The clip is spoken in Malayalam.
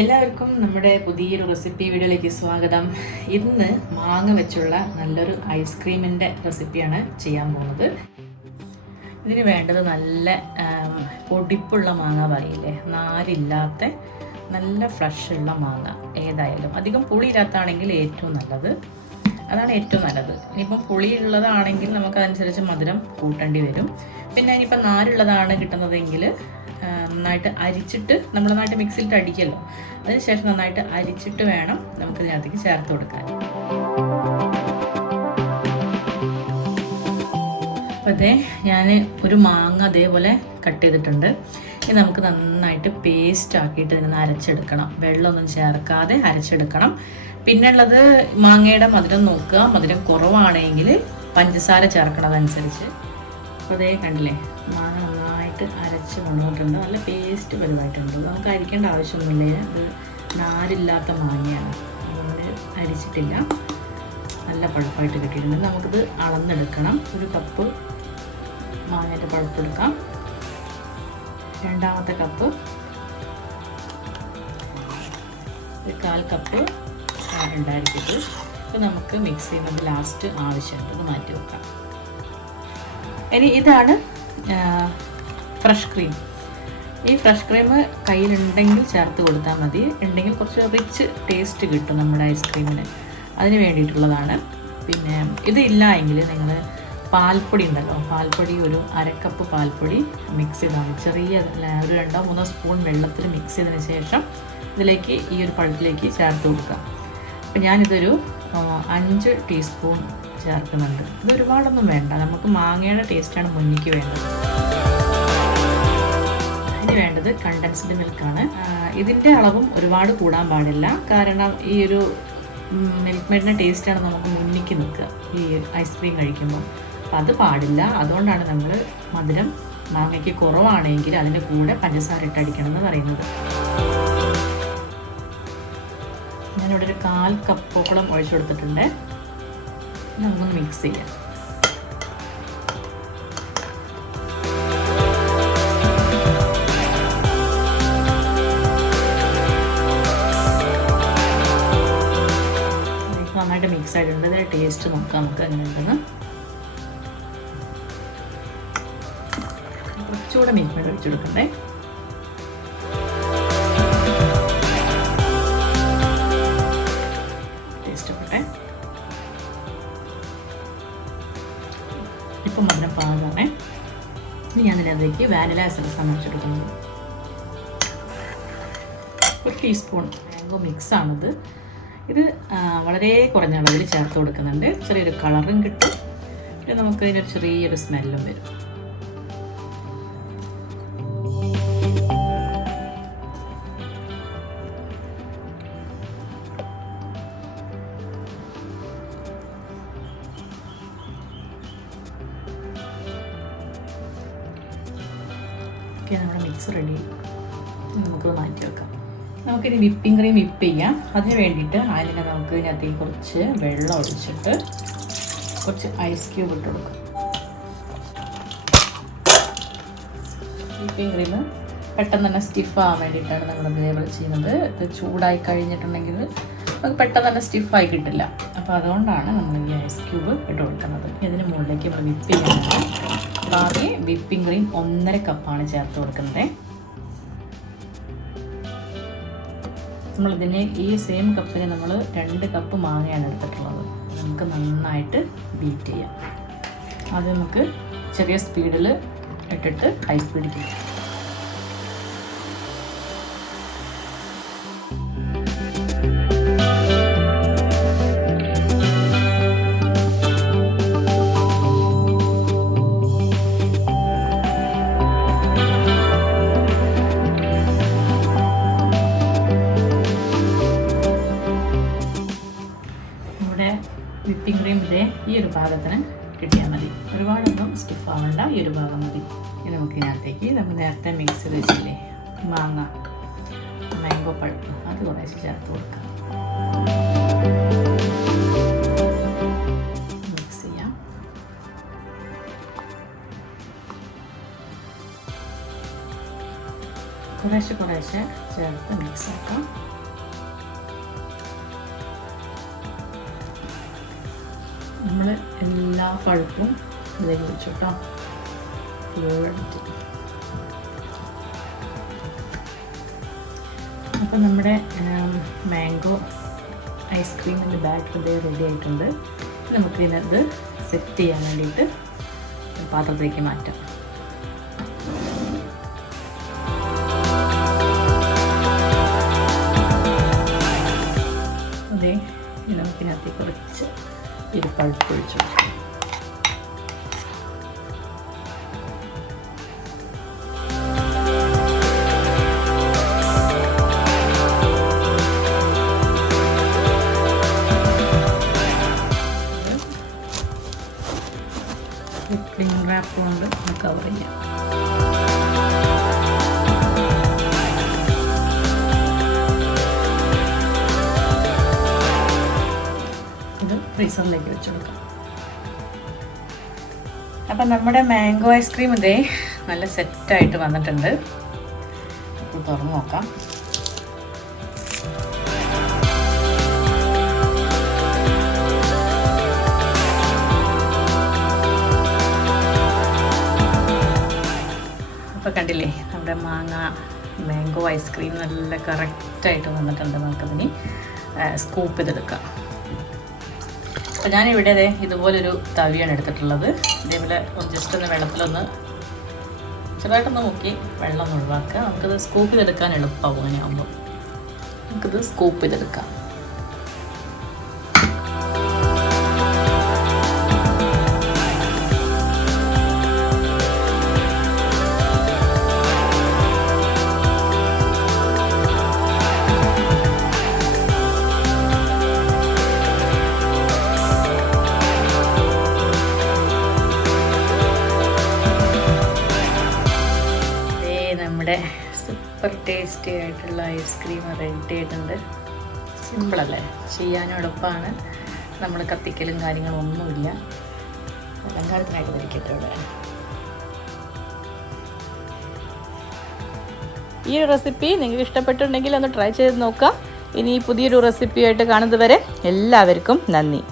എല്ലാവർക്കും നമ്മുടെ പുതിയൊരു റെസിപ്പി വീഡിയോയിലേക്ക് സ്വാഗതം. ഇന്ന് മാങ്ങ വെച്ചുള്ള നല്ലൊരു ഐസ്ക്രീമിൻ്റെ റെസിപ്പിയാണ് ചെയ്യാൻ പോകുന്നത്. ഇതിന് വേണ്ടത് നല്ല പൊടിപ്പുള്ള മാങ്ങ പറയില്ലേ, നാരില്ലാത്ത നല്ല ഫ്രഷ് ഉള്ള മാങ്ങ. ഏതായാലും അധികം പുളിയില്ലാത്താണെങ്കിൽ ഏറ്റവും നല്ലത്, അതാണ് ഏറ്റവും നല്ലത്. ഇനിയിപ്പം പുളിയുള്ളതാണെങ്കിൽ നമുക്കതനുസരിച്ച് മധുരം കൂട്ടേണ്ടി വരും. പിന്നെ ഇനിയിപ്പം നാരുള്ളതാണ് കിട്ടുന്നതെങ്കിൽ നന്നായിട്ട് അരിച്ചിട്ട് നമ്മൾ നന്നായിട്ട് മിക്സിയിലിട്ട് അടിക്കല്ലോ, അതിനുശേഷം നന്നായിട്ട് അരിച്ചിട്ട് വേണം നമുക്ക് ഇതിനകത്തേക്ക് ചേർത്ത് കൊടുക്കാൻ. അപ്പോൾ അതേ ഞാൻ ഒരു മാങ്ങ അതേപോലെ കട്ട് ചെയ്തിട്ടുണ്ട്. ഇത് നമുക്ക് നന്നായിട്ട് പേസ്റ്റ് ആക്കിയിട്ട് ഇതിനൊന്ന് അരച്ചെടുക്കണം. വെള്ളമൊന്നും ചേർക്കാതെ അരച്ചെടുക്കണം. പിന്നുള്ളത് മാങ്ങയുടെ മധുരം നോക്കുക, മധുരം കുറവാണെങ്കിൽ പഞ്ചസാര ചേർക്കണതനുസരിച്ച്. അപ്പോൾ അതേ കണ്ടില്ലേ, മാങ്ങ നന്നായിട്ട് അരച്ച് കൊണ്ടുപോയിട്ടുണ്ട്. നല്ല പേസ്റ്റ് പരുവായിട്ടുണ്ട്. നമുക്ക് അരിക്കേണ്ട ആവശ്യമൊന്നുമില്ല, ഇത് നാരില്ലാത്ത മാങ്ങയാണ്, അതുകൊണ്ട് അരിച്ചിട്ടില്ല. നല്ല പഴുപ്പായിട്ട് കിട്ടിയിട്ടുണ്ട്. നമുക്കിത് അളന്നെടുക്കണം. ഒരു കപ്പ് മാങ്ങയുടെ പഴുപ്പെടുക്കാം. രണ്ടാമത്തെ കപ്പ്, ഒരു 1/4 കപ്പ് ഉണ്ടായിരിക്കും. അപ്പോൾ നമുക്ക് മിക്സ് ചെയ്യുന്നത് ലാസ്റ്റ് ആവശ്യമുണ്ട്, ഇത് മാറ്റി വെക്കാം. ഇനി ഇതാണ് ഫ്രഷ് ക്രീം. ഈ ഫ്രഷ് ക്രീം കയ്യിലുണ്ടെങ്കിൽ ചേർത്ത് കൊടുത്താൽ മതി. ഉണ്ടെങ്കിൽ കുറച്ച് റിച്ച് ടേസ്റ്റ് കിട്ടും നമ്മുടെ ഐസ്ക്രീമിന്, അതിന് വേണ്ടിയിട്ടുള്ളതാണ്. പിന്നെ ഇതില്ല എങ്കിൽ നിങ്ങൾ പാൽപ്പൊടി ഉണ്ടല്ലോ, പാൽപ്പൊടി ഒരു 1/2 കപ്പ് പാൽപ്പൊടി മിക്സ് ചെയ്താണ് ചെറിയ ഒരു 2-3 സ്പൂൺ വെള്ളത്തിൽ മിക്സ് ചെയ്തതിന് ശേഷം ഇതിലേക്ക് ഈ ഒരു പഴത്തിലേക്ക് ചേർത്ത് കൊടുക്കുക. അപ്പോൾ ഞാനിതൊരു 5 ടീസ്പൂൺ ചേർക്കുന്നുണ്ട്. ഇത് ഒരുപാടൊന്നും വേണ്ട, നമുക്ക് മാങ്ങയുടെ ടേസ്റ്റാണ് മുന്നിക്ക് വേണ്ടത്. അതിന് വേണ്ടത് കണ്ടൻസ്ഡ് മിൽക്കാണ്. ഇതിൻ്റെ അളവും ഒരുപാട് കൂടാൻ പാടില്ല, കാരണം ഈ ഒരു മിൽക്ക് മെയ്ഡിൻ്റെ ടേസ്റ്റാണ് നമുക്ക് മുന്നിക്ക് നിൽക്കുക ഈ ഐസ്ക്രീം കഴിക്കുമ്പോൾ. അപ്പം അത് പാടില്ല. അതുകൊണ്ടാണ് നമ്മൾ മധുരം മാങ്ങയ്ക്ക് കുറവാണെങ്കിൽ അതിൻ്റെ കൂടെ പഞ്ചസാര ഇട്ടടിക്കണം എന്ന് പറയുന്നത്. ഞാനിവിടെ ഒരു 1/4 കപ്പോളം ഒഴിച്ചു കൊടുത്തിട്ടുണ്ട്. നമുക്കൊന്ന് മിക്സ് ചെയ്യാം. നന്നായിട്ട് മിക്സ് ആയിട്ടുണ്ട്. ഇതിൻ്റെ ടേസ്റ്റ് നോക്കാം നമുക്ക് എങ്ങനെ ഉണ്ടെന്ന്. കുറച്ചുകൂടെ മിൽക്ക് മെയ്ഡ് ഒഴിച്ചു കൊടുക്കണ്ടേ. ഇപ്പം മധുരം പാകമാണ്. ഇനി ഞാനിതിലേക്ക് വാനില എസൻസ് അമർച്ചെടുക്കുന്നത്. 1 ടീസ്പൂൺ മാംഗോ മിക്സാണിത്. ഇത് വളരെ കുറഞ്ഞ അളവിൽ ചേർത്ത് കൊടുക്കുന്നുണ്ട്. ചെറിയൊരു കളറും കിട്ടും, പിന്നെ നമുക്ക് ഇതിനൊരു ചെറിയൊരു സ്മെല്ലും വരും. നമ്മുടെ മിക്സ് റെഡി, നമുക്ക് മാറ്റി വെക്കാം. നമുക്കിനി വിപ്പിംഗ് ക്രീം വിപ്പ് ചെയ്യാം. അതിന് വേണ്ടിയിട്ട് അതിനെ നമുക്ക് ഇതിനകത്തേക്ക് കുറച്ച് വെള്ളം ഒഴിച്ചിട്ട് കുറച്ച് ഐസ് ക്യൂബ് ഇട്ട് കൊടുക്കും. വിപ്പിംഗ് ക്രീം പെട്ടെന്ന് തന്നെ സ്റ്റിഫാകാൻ വേണ്ടിയിട്ടാണ് നമ്മൾ ഇതേപോലെ ചെയ്യുന്നത്. ഇത് ചൂടായി കഴിഞ്ഞിട്ടുണ്ടെങ്കിൽ നമുക്ക് പെട്ടെന്ന് തന്നെ സ്റ്റിഫായി കിട്ടില്ല. അപ്പോൾ അതുകൊണ്ടാണ് നമ്മൾ ഈ ഐസ് ക്യൂബ് ഇട്ട് കൊടുക്കുന്നത്. ഇതിന് മുകളിലേക്ക് നമ്മൾ വിപ്പ് ചെയ്യുന്നത്. ആദ്യം വിപ്പിംഗ് ക്രീം 1.5 കപ്പാണ് ചേർത്ത് കൊടുക്കുന്നത്. നമ്മളിതിന് ഈ സെയിം കപ്പിന് നമ്മൾ 2 കപ്പ് മാങ്ങയാണ് എടുത്തിട്ടുള്ളത്. നമുക്ക് നന്നായിട്ട് ബീറ്റ് ചെയ്യാം. അത് നമുക്ക് ചെറിയ സ്പീഡിൽ ഇട്ടിട്ട് ഹൈ സ്പീഡിൽ ചെയ്യാം. വിപ്പിംഗ് ക്രീം ഇതേ ഈ ഒരു ഭാഗത്തിന് കിട്ടിയാൽ മതി, ഒരുപാടൊന്നും സ്റ്റിഫ് ആവേണ്ട, ഈ ഒരു ഭാഗം മതി. ഇത് നമുക്ക് ഇതിനകത്തേക്ക് നമ്മൾ നേരത്തെ മിക്സ് ചെയ്ത് വെച്ചില്ലേ മാംഗോ പൾപ്പ്, അത് കുറേശ്ശെ ചേർത്ത് കൊടുക്കാം. മിക്സ് ചെയ്യാം. കുറേശ്ശെ കുറേശ്ശെ ചേർത്ത് മിക്സ് ആക്കാം. നമ്മൾ എല്ലാ പഴുപ്പും ഇതിലേക്ക് വെച്ചു കേട്ടോ. അപ്പം നമ്മുടെ മാംഗോ ഐസ്ക്രീമിൻ്റെ ബാറ്റർ റെഡി ആയിട്ടുണ്ട്. നമുക്കിത് സെറ്റ് ചെയ്യാൻ വേണ്ടിയിട്ട് പാത്രത്തിലേക്ക് മാറ്റാം. അതെ, നമുക്കിനകത്ത് കുറച്ച് പഴുപ്പ് ഒഴിച്ചു. ക്രീം റാപ്പ് കൊണ്ട് കവർ ചെയ്യാം. ഇത് ഫ്രീസറിലേക്ക് വെച്ച് കൊടുക്കാം. അപ്പം നമ്മുടെ മാംഗോ ഐസ്ക്രീം ഇതേ നല്ല സെറ്റായിട്ട് വന്നിട്ടുണ്ട്. അപ്പോൾ തുറന്ന് നോക്കാം. അപ്പോൾ കണ്ടില്ലേ, നമ്മുടെ മാംഗോ ഐസ്ക്രീം നല്ല കറക്റ്റായിട്ട് വന്നിട്ടുണ്ട്. നമുക്കതിന് സ്കൂപ്പ് ചെയ്തെടുക്കാം. അപ്പോൾ ഞാനിവിടെ ഇതുപോലൊരു തവിയാണ് എടുത്തിട്ടുള്ളത്. ഇതേപോലെ ജസ്റ്റ് ഒന്ന് വെള്ളത്തിലൊന്ന് ചെറുതായിട്ടൊന്ന് മുക്കി വെള്ളം ഒന്ന് ഒഴിവാക്കുക. നമുക്കത് സ്കൂപ്പ് ചെയ്തെടുക്കാൻ എളുപ്പമാവും. അങ്ങനെ ആകുമ്പോൾ നമുക്കിത് സ്കൂപ്പ് ചെയ്തെടുക്കാം. സൂപ്പർ ടേസ്റ്റി ആയിട്ടുള്ള ഐസ്ക്രീം റെഡി ആയിട്ടുണ്ട്. സിമ്പിളല്ലേ, ചെയ്യാനും എളുപ്പമാണ്. നമ്മൾ കത്തിക്കലും കാര്യങ്ങളും ഒന്നുമില്ല. അലങ്കാരത്തിനായിട്ട് ഇരിക്കട്ടെ ഇവിടെ. ഈ റെസിപ്പി നിങ്ങൾക്ക് ഇഷ്ടപ്പെട്ടിട്ടുണ്ടെങ്കിൽ ഒന്ന് ട്രൈ ചെയ്ത് നോക്കുക. ഇനി പുതിയൊരു റെസിപ്പിയായിട്ട് കാണുന്നത് വരെ എല്ലാവർക്കും നന്ദി.